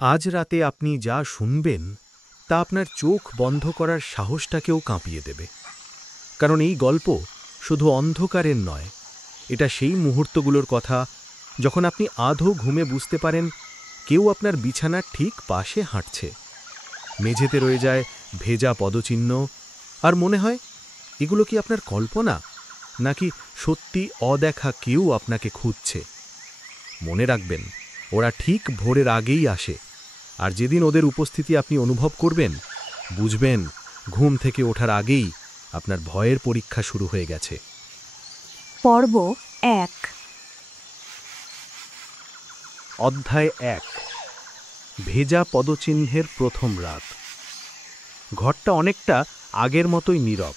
আজ রাতে আপনি যা শুনবেন তা আপনার চোখ বন্ধ করার সাহসটাকেও কাঁপিয়ে দেবে। কারণ এই গল্প শুধু অন্ধকারের নয়, এটা সেই মুহূর্তগুলোর কথা যখন আপনি আধো ঘুমে বুঝতে পারেন কেউ আপনার বিছানার ঠিক পাশে হাঁটছে। মেঝেতে রয়ে যায় ভেজা পদচিহ্ন, আর মনে হয় এগুলো কি আপনার কল্পনা, নাকি সত্যি অদেখা কেউ আপনাকে খুঁজছে। মনে রাখবেন, ওরা ঠিক ভোরের আগেই আসে, আর যেদিন ওদের উপস্থিতি আপনি অনুভব করবেন, বুঝবেন ঘুম থেকে ওঠার আগেই আপনার ভয়ের পরীক্ষা শুরু হয়ে গেছে। পর্ব ১। অধ্যায় ১। ভেজা পদচিহ্নের প্রথম রাত। ঘরটা অনেকটা আগের মতোই নীরব।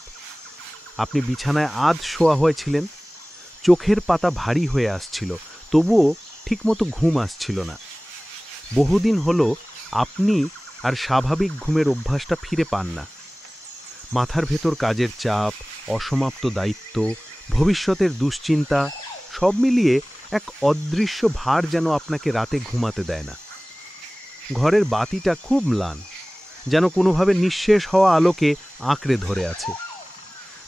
আপনি বিছানায় আধ শোয়া হয়েছিলেন, চোখের পাতা ভারী হয়ে আসছিল, তবুও ঠিকমতো ঘুম আসছিল না। বহুদিন হলো আপনি আর স্বাভাবিক ঘুমের অভ্যাসটা ফিরে পান না। মাথার ভেতর কাজের চাপ, অসমাপ্ত দায়িত্ব, ভবিষ্যতের দুশ্চিন্তা, সব মিলিয়ে এক অদৃশ্য ভার যেন আপনাকে রাতে ঘুমাতে দেয় না। ঘরের বাতিটা খুব ম্লান, যেন কোনোভাবে নিঃশেষ হওয়া আলোকে আঁকড়ে ধরে আছে।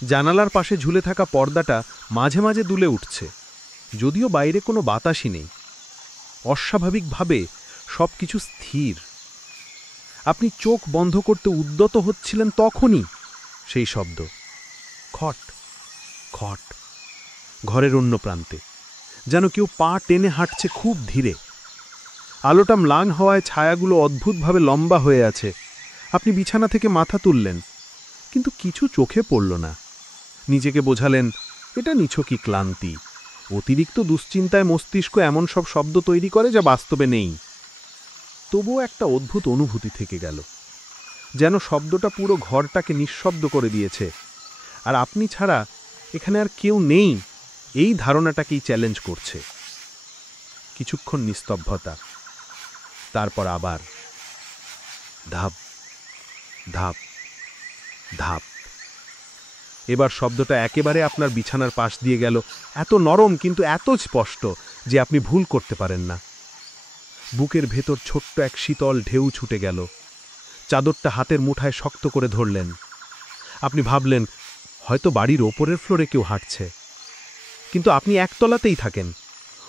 জানালার পাশে ঝুলে থাকা পর্দাটা মাঝে মাঝে দুলে উঠছে, যদিও বাইরে কোনো বাতাসই নেই। অস্বাভাবিকভাবে সব কিছু স্থির। আপনি চোখ বন্ধ করতে উদ্যত হচ্ছিলেন, তখনই সেই শব্দ, খট খট, ঘরের অন্য প্রান্তে, যেন কেউ পা টেনে হাঁটছে খুব ধীরে। আলোটা ম্লান হওয়ায় ছায়াগুলো অদ্ভুতভাবে লম্বা হয়ে আছে। আপনি বিছানা থেকে মাথা তুললেন, কিন্তু কিছু চোখে পড়ল না। নিজেকে বোঝালেন এটা নিছকই ক্লান্তি, অতিরিক্ত দুশ্চিন্তায় মস্তিষ্ক এমন সব শব্দ তৈরি করে যা বাস্তবে নেই। তবুও একটা অদ্ভুত অনুভূতি থেকে গেল, যেন শব্দটা পুরো ঘরটাকে নিঃশব্দ করে দিয়েছে, আর আপনি ছাড়া এখানে আর কেউ নেই এই ধারণাটাকেই চ্যালেঞ্জ করছে। কিছুক্ষণ নিস্তব্ধতা, তারপর আবার ধাপ ধাপ ধাপ। এবার শব্দটা একেবারে আপনার বিছানার পাশ দিয়ে গেল, এত নরম কিন্তু এত স্পষ্ট যে আপনি ভুল করতে পারেন না। বুকের ভেতর ছোট্ট এক শীতল ঢেউ ছুটে গেল। চাদরটা হাতের মুঠায় শক্ত করে ধরলেন। আপনি ভাবলেন হয়তো বাড়ির ওপরের ফ্লোরে কেউ হাঁটছে, কিন্তু আপনি একতলাতেই থাকেন,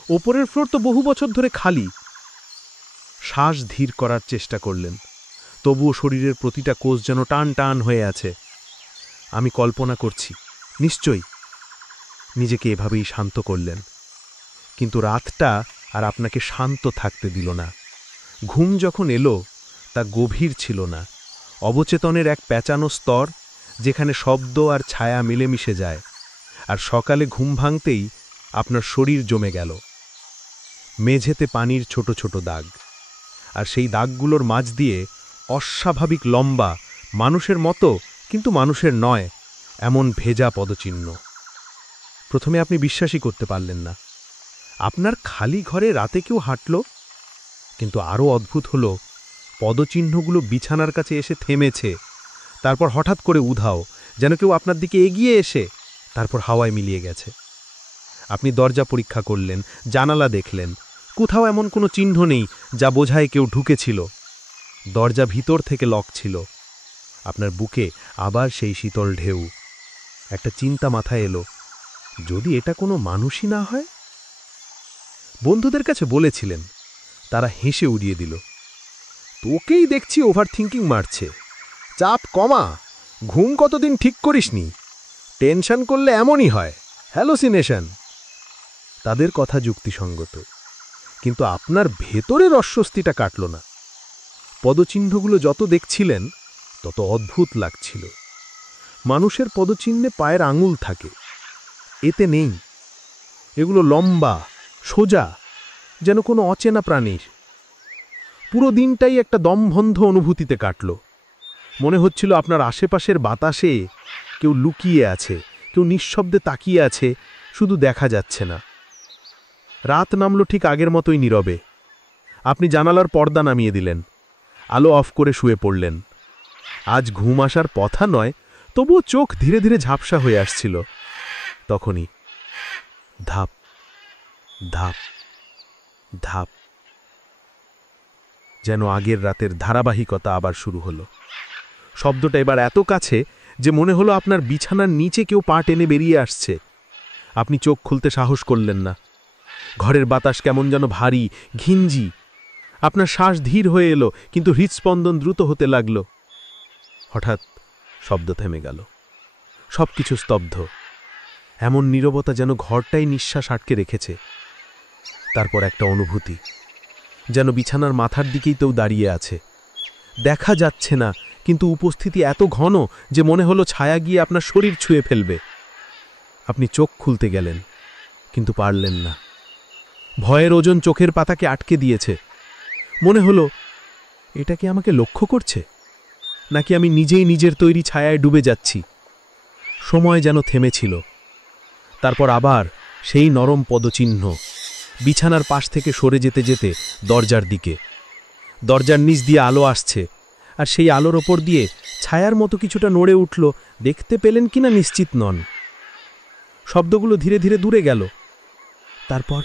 ওপরের ফ্লোর তো বহু বছর ধরে খালি। শ্বাস ধীর করার চেষ্টা করলেন, তবুও শরীরের প্রতিটা কোষ যেন টান টান হয়ে আছে। আমি কল্পনা করছি, নিশ্চয়ই। নিজেকে এভাবেই শান্ত করলেন, কিন্তু রাতটা আর আপনাকে শান্ত থাকতে দিল না। ঘুম যখন এলো তা গভীর ছিল না, অবচেতনের এক প্যাঁচানো স্তর, যেখানে শব্দ আর ছায়া মিলেমিশে যায়। আর সকালে ঘুম ভাঙতেই আপনার শরীর জমে গেল। মেঝেতে পানির ছোট ছোট দাগ, আর সেই দাগগুলোর মাঝ দিয়ে অস্বাভাবিক লম্বা, মানুষের মতো কিন্তু মানুষের নয় এমন ভেজা পদচিহ্ন। প্রথমে আপনি বিশ্বাসই করতে পারলেন না, আপনার খালি ঘরে রাতে কেউ হাঁটল। কিন্তু আরও অদ্ভুত হলো, পদচিহ্নগুলো বিছানার কাছে এসে থেমেছে, তারপর হঠাৎ করে উধাও, যেন কেউ আপনার দিকে এগিয়ে এসে তারপর হাওয়ায় মিলিয়ে গেছে। আপনি দরজা পরীক্ষা করলেন, জানালা দেখলেন, কোথাও এমন কোনো চিহ্ন নেই যা বোঝায় কেউ ঢুকেছিল। দরজা ভিতর থেকে লক ছিল। আপনার বুকে আবার সেই শীতল ঢেউ। একটা চিন্তা মাথায় এলো, যদি এটা কোনো মানুষই না হয়? বন্ধুদের কাছে বলেছিলেন, তারা হেসে উড়িয়ে দিল, তোকেই দেখছি ওভার থিঙ্কিং মারছে, চাপ কমা, ঘুম কতদিন ঠিক করিসনি, টেনশন করলে এমনই হয়, হ্যালোসিনেশন। তাদের কথা যুক্তিসঙ্গত, কিন্তু আপনার ভেতরের অস্বস্তিটা কাটল না। পদচিহ্নগুলো যত দেখছিলেন তত অদ্ভুত লাগছিল। মানুষের পদচিহ্নে পায়ের আঙুল থাকে, এতে নেই। এগুলো লম্বা, সোজা, যেন কোনো অচেনা প্রাণীর। পুরো দিনটাই একটা দমবন্ধ অনুভূতিতে কাটল। মনে হচ্ছিল আপনার আশেপাশের বাতাসে কেউ লুকিয়ে আছে, কেউ নিঃশব্দে তাকিয়ে আছে, শুধু দেখা যাচ্ছে না। রাত নামল ঠিক আগের মতোই নীরবে। আপনি জানালার পর্দা নামিয়ে দিলেন, আলো অফ করে শুয়ে পড়লেন। আজ ঘুম আসার কথা নয়, তবুও চোখ ধীরে ধীরে ঝাপসা হয়ে আসছিল। তখনই ধাপ ধাপ ধাপ, যেন আগের রাতের ধারাবাহিকতা আবার শুরু হলো। শব্দটা এবার এত কাছে যে মনে হলো আপনার বিছানার নিচে কেউ পা টেনে বেরিয়ে আসছে। আপনি চোখ খুলতে সাহস করলেন না। ঘরের বাতাস কেমন যেন ভারী, ঘিঞ্জি। আপনার শ্বাস ধীর হয়ে এলো, কিন্তু হৃৎস্পন্দন দ্রুত হতে লাগল। হঠাৎ শব্দ থেমে গেল। সবকিছু স্তব্ধ। এমন নীরবতা যেন ঘরটাই নিঃশ্বাস আটকে রেখেছে। তারপর একটা অনুভূতি, যেন বিছানার মাথার দিকেই কেউ দাঁড়িয়ে আছে। দেখা যাচ্ছে না, কিন্তু উপস্থিতি এত ঘন যে মনে হলো ছায়া গিয়ে আপনার শরীর ছুঁয়ে ফেলবে। আপনি চোখ খুলতে গেলেন, কিন্তু পারলেন না। ভয়ের ওজন চোখের পাতাকে আটকে দিয়েছে। মনে হলো, এটা কি আমাকে লক্ষ্য করছে, নাকি আমি নিজেই নিজের তৈরি ছায়ায় ডুবে যাচ্ছি? সময় যেন থেমেছিল। তারপর আবার সেই নরম পদচিহ্ন, বিছানার পাশ থেকে সরে যেতে যেতে দরজার দিকে। দরজার নিচ দিয়ে আলো আসছে, আর সেই আলোর ওপর দিয়ে ছায়ার মতো কিছুটা নড়ে উঠল। দেখতে পেলেন কিনা নিশ্চিত নন। শব্দগুলো ধীরে ধীরে দূরে গেল, তারপর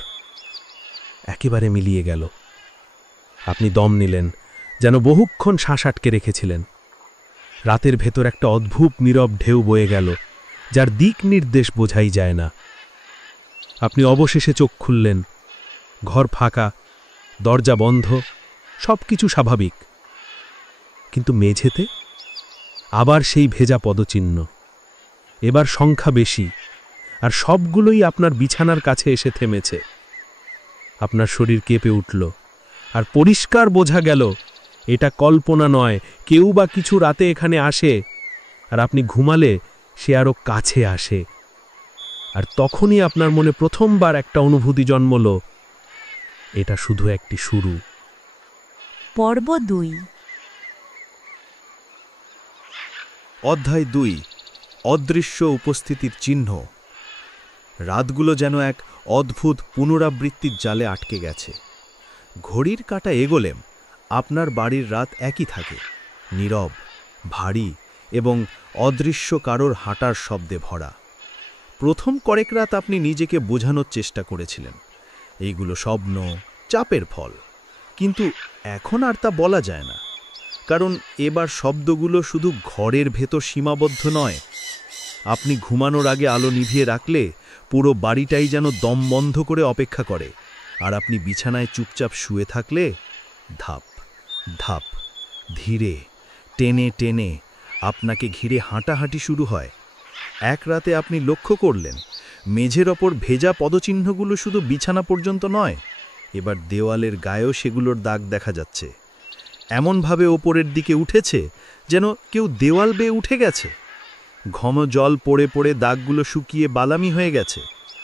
একেবারে মিলিয়ে গেল। আপনি দম নিলেন, যেন বহুক্ষণ শ্বাস আটকে রেখেছিলেন। রাতের ভেতর একটা অদ্ভুত নীরব ঢেউ বয়ে গেল, যার দিক নির্দেশ বোঝাই যায় না। আপনি অবশেষে চোখ খুললেন। ঘর ফাঁকা, দরজা বন্ধ, সবকিছু স্বাভাবিক। কিন্তু মেঝেতে আবার সেই ভেজা পদচিহ্ন। এবার সংখ্যা বেশি, আর সবগুলোই আপনার বিছানার কাছে এসে থেমেছে। আপনার শরীর কেঁপে উঠল, আর পরিষ্কার বোঝা গেল এটা কল্পনা নয়। কেউ বা কিছু রাতে এখানে আসে, আর আপনি ঘুমালে সে আরও কাছে আসে। আর তখনই আপনার মনে প্রথমবার একটা অনুভূতি জন্মল, এটা শুধু একটি শুরু। পর্ব 2। অধ্যায় 2। অদৃশ্য উপস্থিতির চিহ্ন। রাতগুলো যেন এক অদ্ভুত পুনরাবৃত্তির জালে আটকে গেছে। ঘড়ির কাঁটা এগোলেম আপনার বাড়ির রাত একই থাকে, নীরব, ভারী এবং অদৃশ্য কারোর হাঁটার শব্দে ভরা। প্রথম কয়েক রাত আপনি নিজেকে বোঝানোর চেষ্টা করেছিলেন, এইগুলো স্বপ্ন, চাপের ফল। কিন্তু এখন আর তা বলা যায় না, কারণ এবার শব্দগুলো শুধু ঘরের ভেতর সীমাবদ্ধ নয়। আপনি ঘুমানোর আগে আলো নিভিয়ে রাখলে পুরো বাড়িটাই যেন দম বন্ধ করে অপেক্ষা করে, আর আপনি বিছানায় চুপচাপ শুয়ে থাকলে ধাপ ধাপ, ধীরে, টেনে টেনে আপনাকে ঘিরে হাঁটাহাঁটি শুরু হয়। এক রাতে আপনি লক্ষ্য করলেন মেঝের ওপর ভেজা পদচিহ্নগুলো শুধু বিছানা পর্যন্ত নয়, এবার দেওয়ালের গায়েও সেগুলোর দাগ দেখা যাচ্ছে। এমনভাবে ওপরের দিকে উঠেছে যেন কেউ দেওয়াল বেয়ে উঠে গেছে। ঘন জল পড়ে পড়ে দাগগুলো শুকিয়ে বালামি হয়ে গেছে।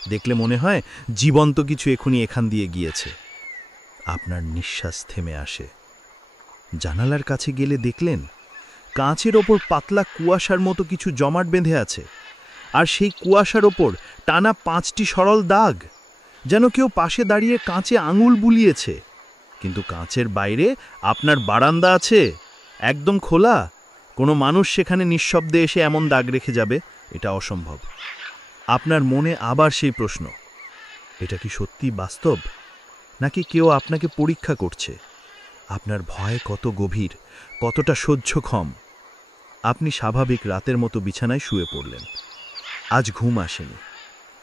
দেখলে মনে হয় জীবন্ত কিছু এখনই এখান দিয়ে গিয়েছে। আপনার নিঃশ্বাস থেমে আসে। জানালার কাছে গেলে দেখলেন কাঁচের ওপর পাতলা কুয়াশার মতো কিছু জমাট বেঁধে আছে, আর সেই কুয়াশার ওপর টানা 5টি সরল দাগ, যেন কেউ পাশে দাঁড়িয়ে কাঁচে আঙুল বুলিয়েছে। কিন্তু কাঁচের বাইরে আপনার বারান্দা আছে, একদম খোলা। কোনো মানুষ সেখানে নিঃশব্দে এসে এমন দাগ রেখে যাবে, এটা অসম্ভব। আপনার মনে আবার সেই প্রশ্ন, এটা কি সত্যি বাস্তব, নাকি কেউ আপনাকে পরীক্ষা করছে? আপনার ভয় কত গভীর, কতটা সহ্যক্ষম। আপনি স্বাভাবিক রাতের মতো বিছানায় শুয়ে পড়লেন। আজ ঘুম আসেনি,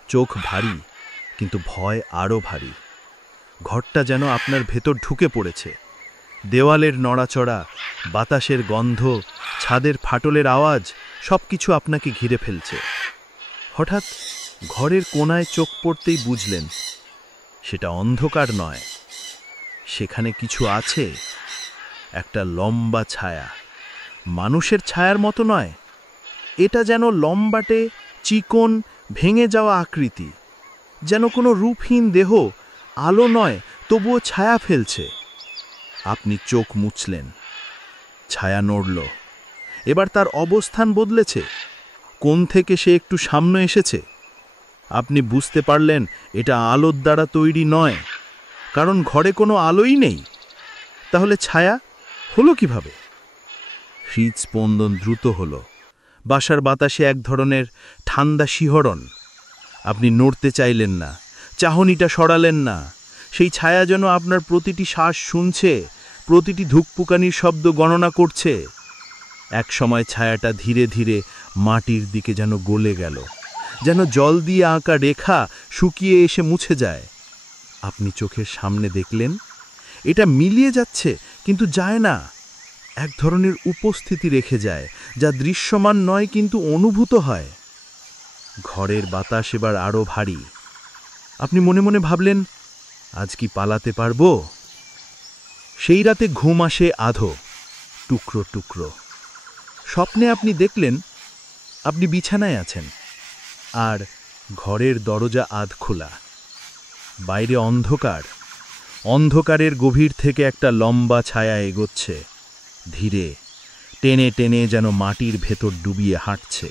চোখ ভারী, কিন্তু ভয় আরও ভারী। ঘরটা যেন আপনার ভেতর ঢুকে পড়েছে। দেওয়ালের নড়াচড়া, বাতাসের গন্ধ, ছাদের ফাটলের আওয়াজ, সবকিছু আপনাকে ঘিরে ফেলছে। হঠাৎ ঘরের কোণায় চোখ পড়তেই বুঝলেন সেটা অন্ধকার নয়, সেখানে কিছু আছে। একটা লম্বা ছায়া, মানুষের ছায়ার মতো নয়, এটা যেন লম্বাটে, চিকন, ভেঙে যাওয়া আকৃতি, যেন কোনো রূপহীন দেহ, আলো নয় তবুও ছায়া ফেলছে। আপনি চোখ মুছলেন, ছায়া নড়ল। এবার তার অবস্থান বদলেছে। কোণ থেকে সে একটু সামনে এসেছে। আপনি বুঝতে পারলেন এটা আলোর দ্বারা তৈরি নয়, কারণ ঘরে কোনো আলোই নেই। তাহলে ছায়া হলো কিভাবে? হৃদস্পন্দন দ্রুত হলো। বাসার বাতাসে এক ধরনের ঠান্ডা শিহরণ। আপনি নড়তে চাইলেন না, চাহনিটা সরালেন না। সেই ছায়া যেন আপনার প্রতিটি শ্বাস শুনছে, প্রতিটি ধুকপুকানির শব্দ গণনা করছে। এক সময় ছায়াটা ধীরে ধীরে মাটির দিকে যেন গলে গেল, যেন জল দিয়ে আঁকা রেখা শুকিয়ে এসে মুছে যায়। আপনি চোখের সামনে দেখলেন এটা মিলিয়ে যাচ্ছে, কিন্তু যায় না। এক ধরনের উপস্থিতি রেখে যায়, যা দৃশ্যমান নয় কিন্তু অনুভূত হয়। ঘরের বাতাস এবার আরো ভারী। আপনি মনে মনে ভাবলেন, আজ কি পালাতে পারবো? সেই রাতে ঘুম আসে আধো, টুকরো টুকরো। স্বপ্নে আপনি দেখলেন আপনি বিছানায় আছেন, আর ঘরের দরজা আধ খোলা। বাইরে অন্ধকার, অন্ধকারের গভীর থেকে একটা লম্বা ছায়া এগোচ্ছে, ধীরে টেনে টেনে যেন মাটির ভেতর ডুবিয়ে হাঁটছে।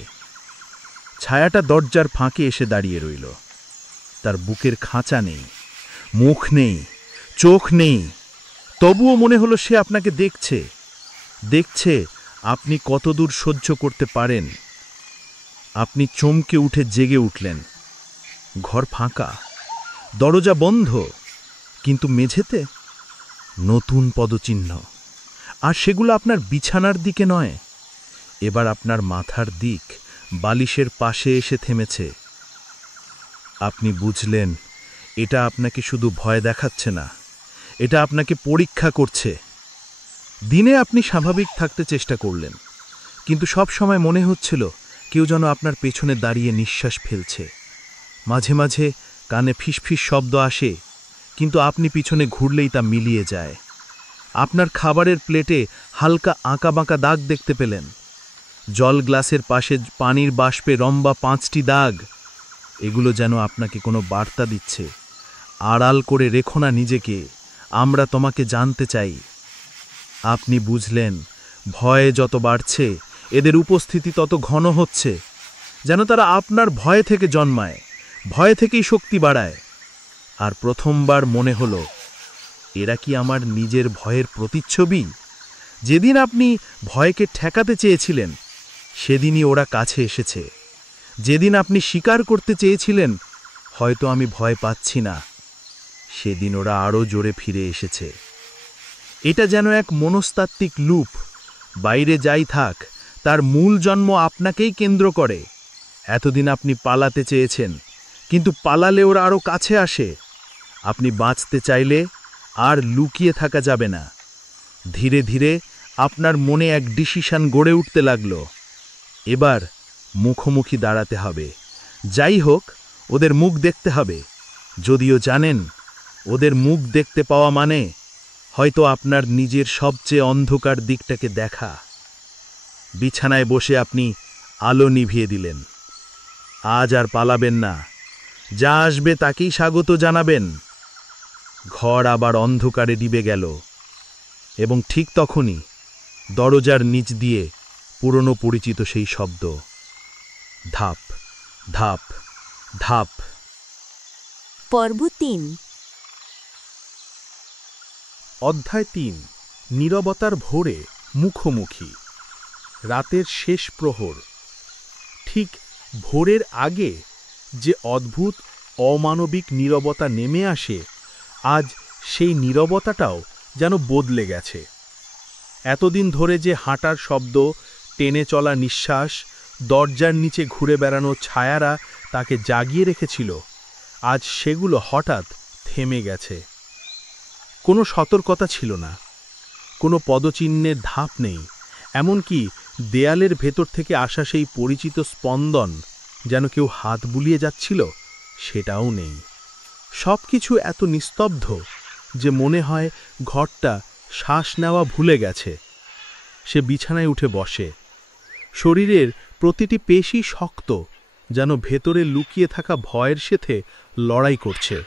ছায়াটা দরজার ফাঁকে এসে দাঁড়িয়ে রইল। তার বুকের খাঁচা নেই, মুখ নেই, চোখ নেই, তবুও মনে হলো সে আপনাকে দেখছে, দেখছে আপনি কতদূর সহ্য করতে পারেন। আপনি চমকে উঠে জেগে উঠলেন। ঘর ফাঁকা, দরজা বন্ধ, কিন্তু মেঝেতে নতুন পদচিহ্ন। আর সেগুলো আপনার বিছানার দিকে নয়, এবার আপনার মাথার দিক, বালিশের পাশে এসে থেমেছে। আপনি বুঝলেন এটা আপনাকে শুধু ভয় দেখাচ্ছে না, এটা আপনাকে পরীক্ষা করছে। দিনে আপনি স্বাভাবিক থাকতে চেষ্টা করলেন, কিন্তু সব সময় মনে হচ্ছিল কেউ যেন আপনার পেছনে দাঁড়িয়ে নিঃশ্বাস ফেলছে। মাঝে মাঝে কানে ফিসফিস শব্দ আসে, কিন্তু আপনি পিছনে ঘুরলেই তা মিলিয়ে যায়। আপনার খাবারের প্লেটে হালকা আঁকাবাঁকা দাগ দেখতে পেলেন। জল গ্লাসের পাশে পানির বাষ্পে লম্বা 5টি দাগ। এগুলো যেন আপনাকে কোনো বার্তা দিচ্ছে, আড়াল করে রেখো না নিজেকে, আমরা তোমাকে জানতে চাই। আপনি বুঝলেন ভয়ে যত বাড়ছে, এদের উপস্থিতি তত ঘন হচ্ছে, যেন তারা আপনার ভয় থেকে জন্মায়, ভয় থেকেই শক্তি বাড়ায়। আর প্রথমবার মনে হলো, এরা কি আমার নিজের ভয়ের প্রতিচ্ছবি? যেদিন আপনি ভয়কে ঠেকাতে চেয়েছিলেন, সেদিনই ওরা কাছে এসেছে। যেদিন আপনি স্বীকার করতে চেয়েছিলেন, হয়তো আমি ভয় পাচ্ছি না, সেদিন ওরা আরও জোরে ফিরে এসেছে। এটা যেন এক মনস্তাত্ত্বিক লুপ। বাইরে যাই থাক, তার মূল জন্ম আপনাকেই কেন্দ্র করে। এতদিন আপনি পালাতে চেয়েছেন, কিন্তু পালালে ওরা আরও কাছে আসে। আপনি বাঁচতে চাইলে আর লুকিয়ে থাকা যাবে না। ধীরে ধীরে আপনার মনে এক ডিসিশন গড়ে উঠতে লাগলো। এবার মুখোমুখি দাঁড়াতে হবে। যাই হোক, ওদের মুখ দেখতে হবে, যদিও জানেন ওদের মুখ দেখতে পাওয়া মানে হয়তো আপনার নিজের সবচেয়ে অন্ধকার দিকটাকে দেখা। বিছানায় বসে আপনি আলো নিভিয়ে দিলেন। আজ আর পালাবেন না, যা আসবে তাকেই স্বাগত জানাবেন। ঘর আবার অন্ধকারে ডুবে গেল, এবং ঠিক তখনই দরজার নিচ দিয়ে পুরনো পরিচিত সেই শব্দ, ধাপ ধাপ ধাপ। পর্ব 3। অধ্যায় 3। নীরবতার ভোরে মুখোমুখি। রাতের শেষ প্রহর। ঠিক ভোরের আগে যে অদ্ভুত অমানবিক নীরবতা নেমে আসে, আজ সেই নীরবতাটাও যেন বদলে গেছে। এতদিন ধরে যে হাঁটার শব্দ, টেনে চলা নিঃশ্বাস, দরজার নিচে ঘুরে বেড়ানো ছায়ারা তাকে জাগিয়ে রেখেছিল, আজ সেগুলো হঠাৎ থেমে গেছে। কোনো সতর্কতা ছিল না, কোনো পদচিহ্নের ধাপ নেই, এমনকি দেয়ালের ভেতর থেকে আসা সেই পরিচিত স্পন্দন, যেন কেউ হাত বুলিয়ে যাচ্ছিল, সেটাও নেই। সব কিছু এত নিস্তব্ধ যে মনে হয় ঘরটা শ্বাস নেওয়া ভুলে গেছে। সে বিছানায় উঠে বসে। শরীরের প্রতিটি পেশি শক্ত, যেন ভেতরে লুকিয়ে থাকা ভয়ের সাথে লড়াই করছে।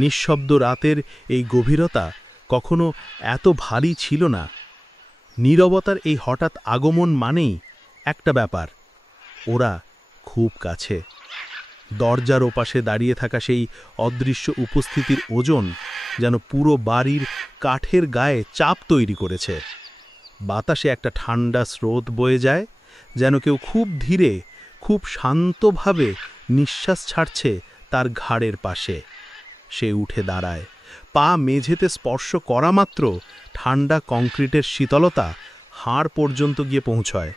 নিঃশব্দ রাতের এই গভীরতা কখনো এত ভারী ছিল না। নীরবতার এই হঠাৎ আগমন মানেই একটা ব্যাপার, ওরা খুব কাছে। দরজার ওপাশে দাঁড়িয়ে থাকা সেই অদৃশ্য উপস্থিতির ওজন যেন পুরো বাড়ির কাঠের গায়ে চাপ তৈরি করেছে। বাতাসে একটা ঠান্ডা স্রোত বয়ে যায়, যেন কেউ খুব ধীরে, খুব শান্তভাবে নিঃশ্বাস ছাড়ছে তার ঘাড়ের পাশে। সে উঠে দাঁড়ায়, পা মেঝেতে স্পর্শ করা মাত্র ঠান্ডা কংক্রিটের শীতলতা হাড় পর্যন্ত গিয়ে পৌঁছয়।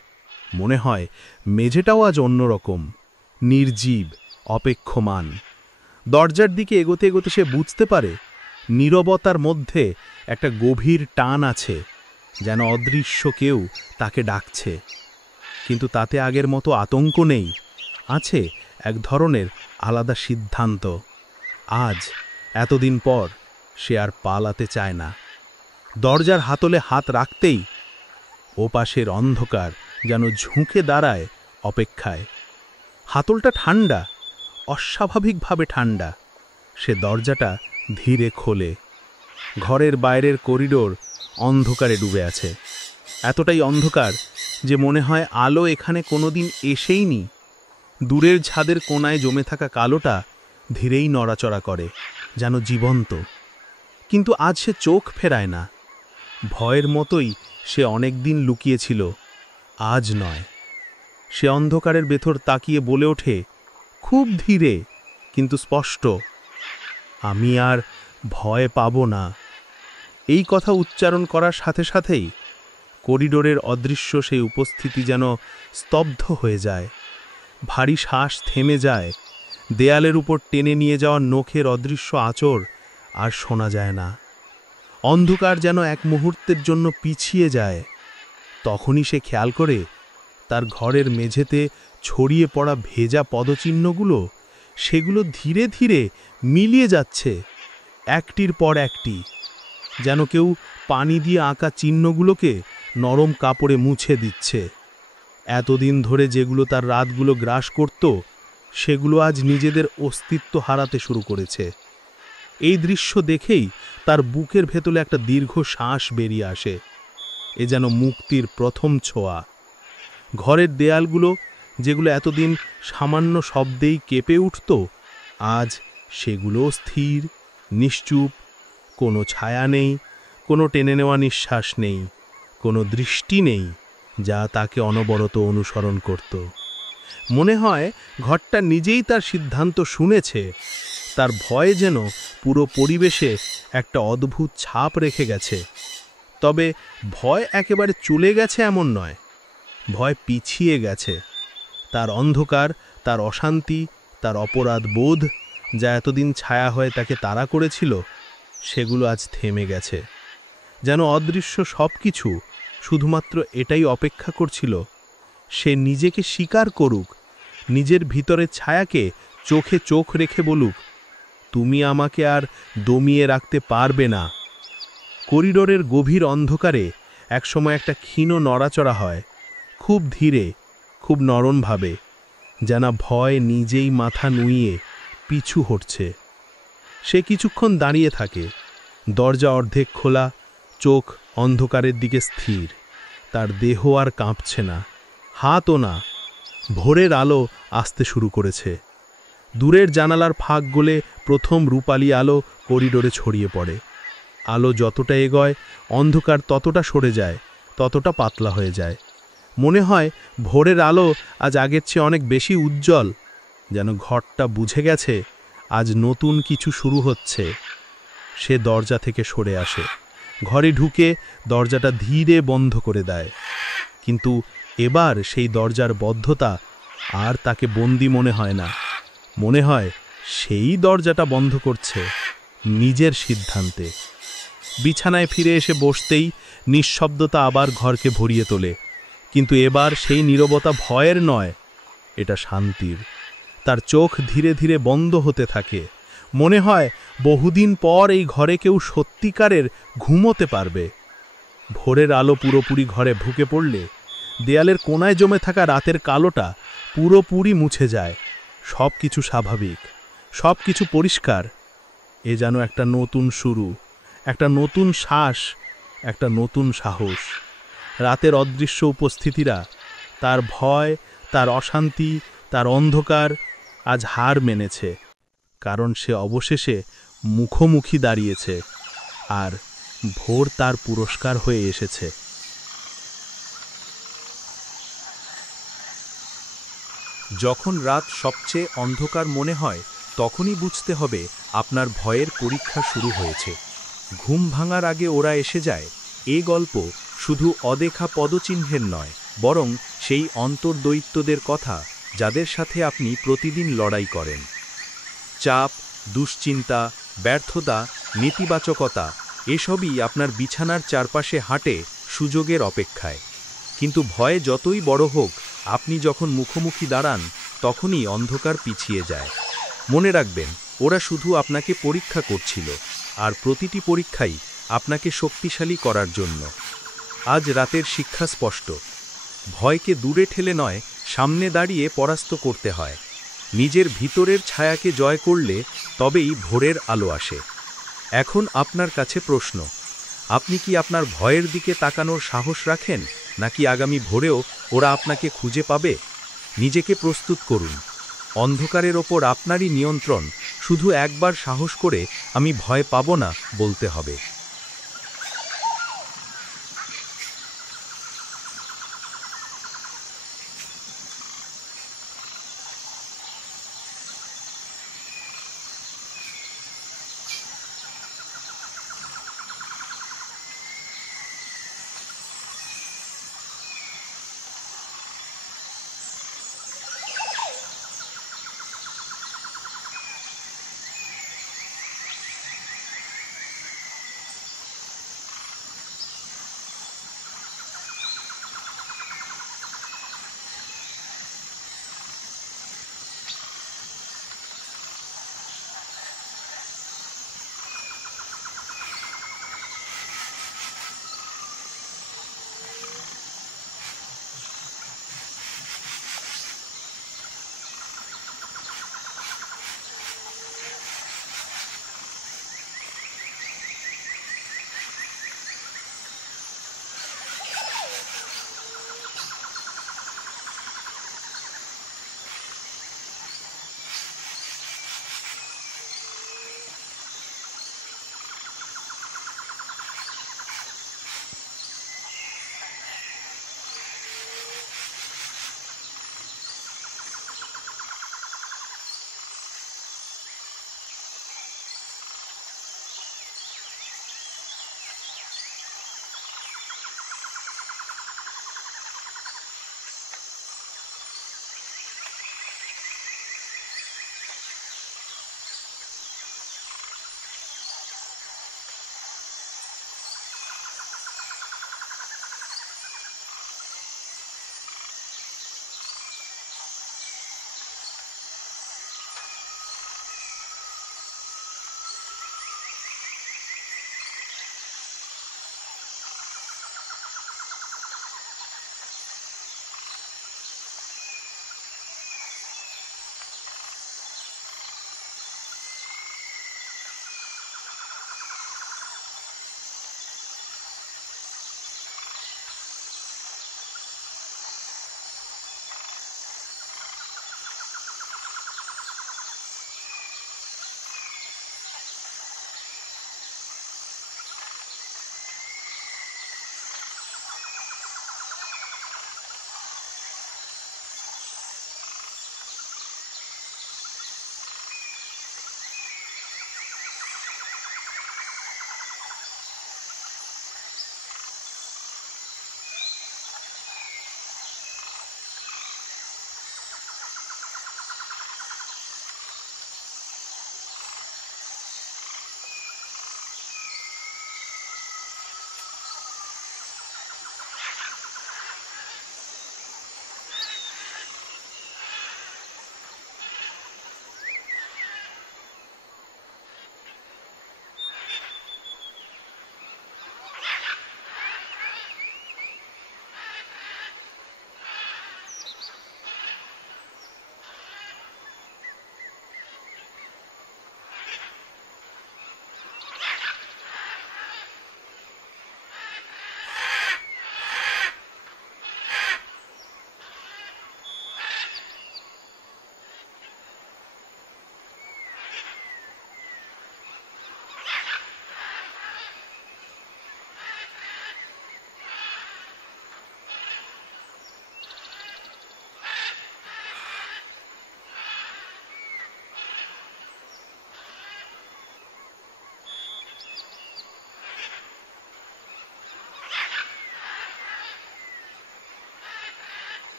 মনে হয় মেঝেটাও আজ অন্যরকম, নির্জীব, অপেক্ষমান। দরজার দিকে এগোতে এগোতে সে বুঝতে পারে নীরবতার মধ্যে একটা গভীর টান আছে, যেন অদৃশ্য কেউ তাকে ডাকছে। কিন্তু তাতে আগের মতো আতঙ্ক নেই, আছে এক ধরনের আলাদা সিদ্ধান্ত। আজ এতদিন পর সে আর পালাতে চায় না। দরজার হাতলে হাত রাখতেই ওপাশের অন্ধকার যেন ঝুঁকে দাঁড়ায় অপেক্ষায়। হাতলটা ঠান্ডা, অস্বাভাবিকভাবে ঠান্ডা। সে দরজাটা ধীরে খোলে। ঘরের বাইরের করিডোর অন্ধকারে ডুবে আছে, এতটাই অন্ধকার যে মনে হয় আলো এখানে কোনোদিন এসেইনি। দূরের ছাদের কোণায় জমে থাকা কালোটা ধীরেই নড়াচড়া করে, যেন জীবন্ত। কিন্তু আজ সে চোখ ফেরায় না। ভয়ের মতোই সে অনেক দিন লুকিয়েছিল, আজ নয়। সে অন্ধকারের ভেতর তাকিয়ে বলে ওঠে, খুব ধীরে কিন্তু স্পষ্ট, আমি আর ভয় পাব না। এই কথা উচ্চারণ করার সাথে সাথেই করিডোরের অদৃশ্য সেই উপস্থিতি যেন স্তব্ধ হয়ে যায়। ভারী শ্বাস থেমে যায়। দেয়ালের উপর টেনে নিয়ে যাওয়া নখের অদৃশ্য আঁচড় আর শোনা যায় না। অন্ধকার যেন এক মুহূর্তের জন্য পিছিয়ে যায়। তখনই সে খেয়াল করে তার ঘরের মেঝেতে ছড়িয়ে পড়া ভেজা পদচিহ্নগুলো, সেগুলো ধীরে ধীরে মিলিয়ে যাচ্ছে, একটির পর একটি, যেন কেউ পানি দিয়ে আঁকা চিহ্নগুলোকে নরম কাপড়ে মুছে দিচ্ছে। এতদিন ধরে যেগুলো তার রাতগুলো গ্রাস করত, সেগুলো আজ নিজেদের অস্তিত্ব হারাতে শুরু করেছে। এই দৃশ্য দেখেই তার বুকের ভেতরে একটা দীর্ঘ শ্বাস বেরিয়ে আসে। এ যেন মুক্তির প্রথম ছোঁয়া। ঘরের দেয়ালগুলো, যেগুলো এতদিন সামান্য শব্দেই কেঁপে উঠত, আজ সেগুলো স্থির, নিশ্চুপ। কোনো ছায়া নেই, কোনো টেনে নেওয়া নিঃশ্বাস নেই, কোনো দৃষ্টি নেই যা তাকে অনবরত অনুসরণ করত। মনে হয় ঘরটা নিজেই তার সিদ্ধান্ত শুনেছে। তার ভয় যেন পুরো পরিবেশে একটা অদ্ভুত ছাপ রেখে গেছে। তবে ভয় একেবারে চলে গেছে এমন নয়, ভয় পিছিয়ে গেছে। তার অন্ধকার, তার অশান্তি, তার অপরাধ বোধ, যা এতদিন ছায়া হয়ে তাকে তাড়া করেছিল, সেগুলো আজ থেমে গেছে। যেন অদৃশ্য সব কিছু শুধুমাত্র এটাই অপেক্ষা করছিল, সে নিজেকে স্বীকার করুক, নিজের ভিতরের ছায়াকে চোখে চোখ রেখে বলুক, তুমি আমাকে আর দমিয়ে রাখতে পারবে না। করিডোরের গভীর অন্ধকারে একসময় একটা ক্ষীণ নড়াচড়া হয়, খুব ধীরে, খুব নরমভাবে, যেন ভয় নিজেই মাথা নুইয়ে পিছু হটছে। সে কিছুক্ষণ দাঁড়িয়ে থাকে, দরজা অর্ধেক খোলা, চোখ অন্ধকারের দিকে স্থির। তার দেহ আর কাঁপছে না, হাতও না। ভোরের আলো আসতে শুরু করেছে। দূরের জানালার ফাঁক গলে প্রথম রূপালি আলো করিডোরে ছড়িয়ে পড়ে। আলো যতটা এগোয়, অন্ধকার ততটা সরে যায়, ততটা পাতলা হয়ে যায়। মনে হয় ভোরের আলো আজ আগের চেয়ে অনেক বেশি উজ্জ্বল, যেন ঘরটা বুঝে গেছে আজ নতুন কিছু শুরু হচ্ছে। সে দরজা থেকে সরে আসে, ঘরে ঢুকে দরজাটা ধীরে বন্ধ করে দেয়। কিন্তু এবার সেই দরজার বদ্ধতা আর তাকে বন্দি মনে হয় না। মনে হয় সেই দরজাটা বন্ধ করছে নিজের সিদ্ধান্তে। বিছানায় ফিরে এসে বসতেই নিঃশব্দতা আবার ঘরকে ভরিয়ে তোলে। কিন্তু এবার সেই নীরবতা ভয়ের নয়, এটা শান্তির। তার চোখ ধীরে ধীরে বন্ধ হতে থাকে। মনে হয় বহুদিন পর এই ঘরে কেউ সত্যিকারের ঘুমোতে পারবে। ভোরের আলো পুরোপুরি ঘরে ঢুকে পড়লে দেয়ালের কোণায় জমে থাকা রাতের কালোটা পুরোপুরি মুছে যায়। সব কিছু স্বাভাবিক, সব কিছু পরিষ্কার। এ যেন একটা নতুন শুরু, একটা নতুন শ্বাস, একটা নতুন সাহস। রাতের অদৃশ্য উপস্থিতিরা, তার ভয়, তার অশান্তি, তার অন্ধকার আজ হার মেনেছে, কারণ সে অবশেষে মুখোমুখি দাঁড়িয়েছে, আর ভোর তার পুরস্কার হয়ে এসেছে। যখন রাত সবচেয়ে অন্ধকার মনে হয়, তখনই বুঝতে হবে আপনার ভয়ের পরীক্ষা শুরু হয়েছে। ঘুম ভাঙার আগে ওরা এসে যায় এ গল্প শুধু অদেখা পদচিহ্নের নয়, বরং সেই অন্তর্দৈত্যদের কথা যাদের সাথে আপনি প্রতিদিন লড়াই করেন। চাপ, দুশ্চিন্তা, ব্যর্থতা, নেতিবাচকতা এসবই আপনার বিছানার চারপাশে হাঁটে সুযোগের অপেক্ষায়। কিন্তু ভয় যতই বড় হোক, আপনি যখন মুখোমুখি দাঁড়ান তখনই অন্ধকার পিছিয়ে যায়। মনে রাখবেন, ওরা শুধু আপনাকে পরীক্ষা করছিল, আর প্রতিটি পরীক্ষাই আপনাকে শক্তিশালী করার জন্য। আজ রাতের শিক্ষা স্পষ্ট। ভয়কে দূরে ঠেলে নয়, সামনে দাঁড়িয়ে পরাস্ত করতে হয়। নিজের ভিতরের ছায়াকে জয় করলে তবেই ভোরের আলো আসে। এখন আপনার কাছে প্রশ্ন, আপনি কি আপনার ভয়ের দিকে তাকানোর সাহস রাখেন, নাকি আগামী ভোরেও ওরা আপনাকে খুঁজে পাবে? নিজেকে প্রস্তুত করুন। অন্ধকারের ওপর আপনারই নিয়ন্ত্রণ। শুধু একবার সাহস করে আমি ভয় পাব না বলতে হবে।